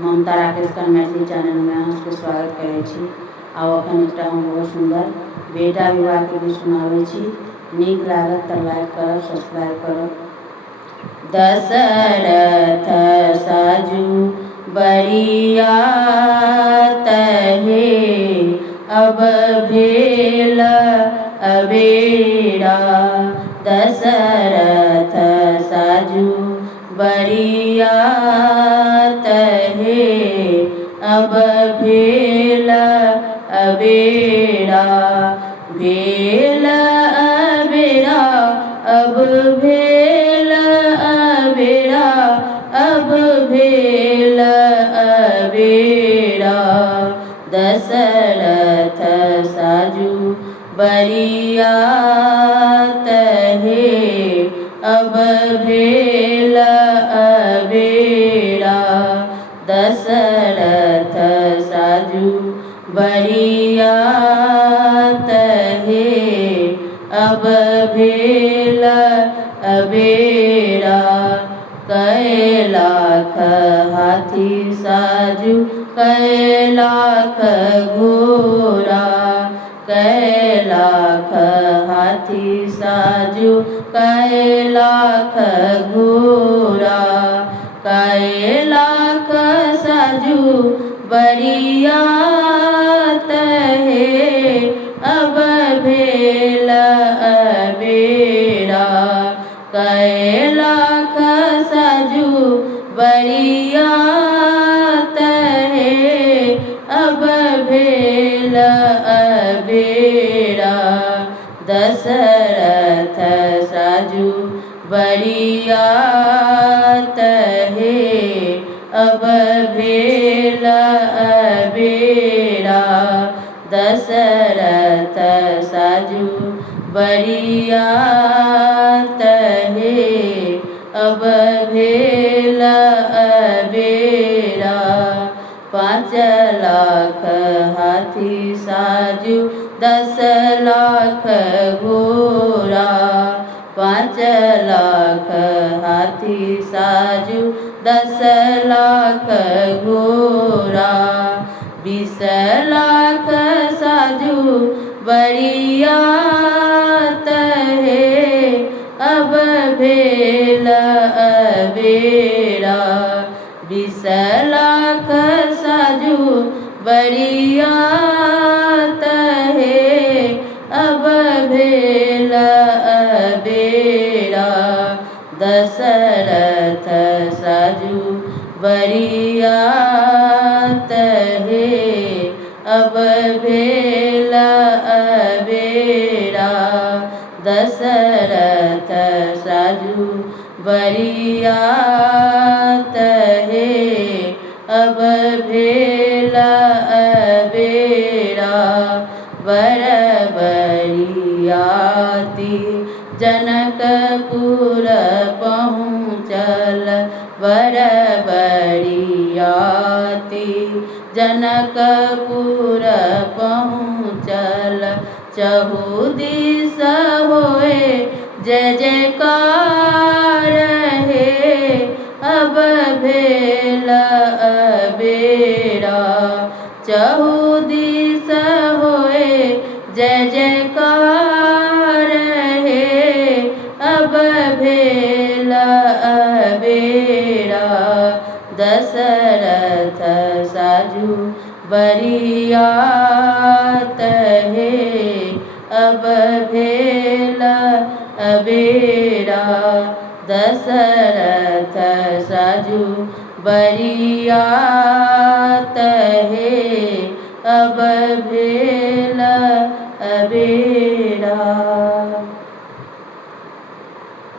ममता राकेश का मैथिली चैनल में अहाँके स्वागत करै छी। आब अखन एकटा हम बहुत सुंदर बेटा विवाह के गीत सुनाबै छी। नीक लागत तऽ लाइक करब, सब्सक्राइब करब। दशरथ साजू बरियात हे, अब भेल अबेरा। दशरथ साजू बरियात हे, अब भेल अबेरा। भेल अबेरा, अब भेल अबेरा, अब भेल अबेरा। दशरथ साजू बरियात हे, अब भेल अबेरा। दशरथ साजू बरियात हे, अब भेल अबेरा। कै लाख हाथी साजू, कै लाख घोड़ा। कै लाख हाथी साजू, कै लाख घोड़ा। कै लाख साजू बरियात हे, अब भेल अबेरा। कै लाख साजू बरियात हे, अब भेल अबेरा। दशरथ साजू बरियात हे, अब भेल अबेरा। दशरथ साजू बरियात हे, अब भेल अबेरा। 5 लाख हाथी साजू, 10 लाख घोड़ा। 5 लाख हाथी साजू, 10 लाख घोड़ा। 20 लाख साजू बरियात हे, अब भेल अबेरा। 20 लाख साजू बरियात हे, अब भेल अबेरा। दशरथ साजू बरियात हे, अब भेल अबेरा। दशरथ साजू बरियात हे, अब भेल अबेरा। बर बरियाती जनकपुर पहुँचल। बर बरियाती जनकपुर पहुँचल। चहु दिस होए जय जयकार हे, अब भेल अबेरा। चहु दिस होए जय जयकार हे, अब भेल अबेरा। दशरथ साजू बरियात हे, अब भेल अबेरा। दशरथ साजू बरियात हे, अब भेल अबेरा।